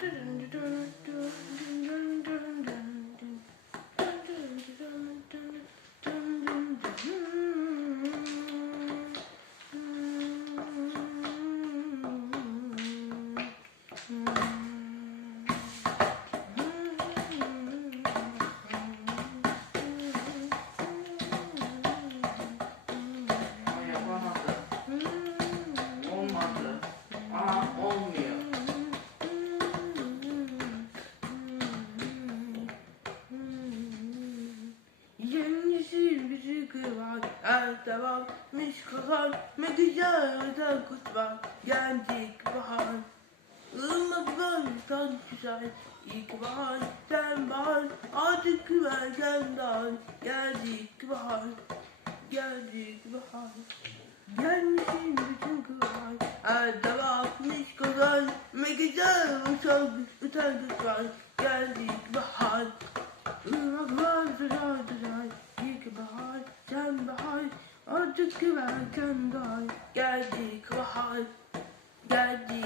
da, da, da, var, her devam mışkılar, ne güzel özel kut var, geldik bahar. Irmaklar tan güzel, ilk bahar, sen bahar, artık güvergen dar, geldik bahar, geldik bahar. Gelmişin bütün kıvar, her devam mışkılar, ne güzel özel özel kut var, geldik bahar. Irmaklar sıra sıra ilk bahar sen bahar artık güverken dar geldik bahar geldik